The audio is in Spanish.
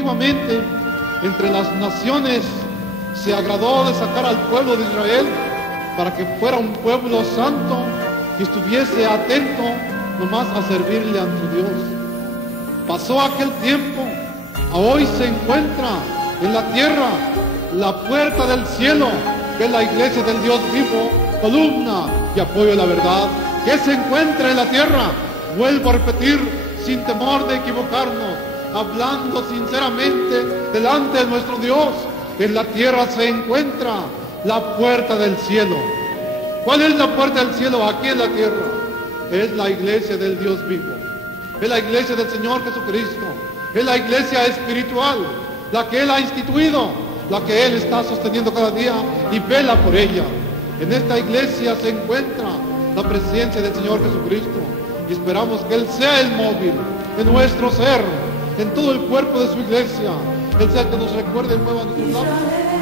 Antiguamente, entre las naciones, se agradó de sacar al pueblo de Israel para que fuera un pueblo santo y estuviese atento nomás a servirle a su Dios. Pasó aquel tiempo, a hoy se encuentra en la tierra la puerta del cielo, que es la iglesia del Dios vivo, columna y apoyo de la verdad, que se encuentra en la tierra. Vuelvo a repetir, sin temor de equivocarnos, hablando sinceramente delante de nuestro Dios, en la tierra se encuentra la puerta del cielo. ¿Cuál es la puerta del cielo aquí en la tierra? Es la iglesia del Dios vivo, es la iglesia del Señor Jesucristo, es la iglesia espiritual, la que Él ha instituido, la que Él está sosteniendo cada día y vela por ella. En esta iglesia se encuentra la presencia del Señor Jesucristo y esperamos que Él sea el móvil de nuestro ser, en todo el cuerpo de su iglesia. Él sea el que nos recuerde y mueva nuestros labios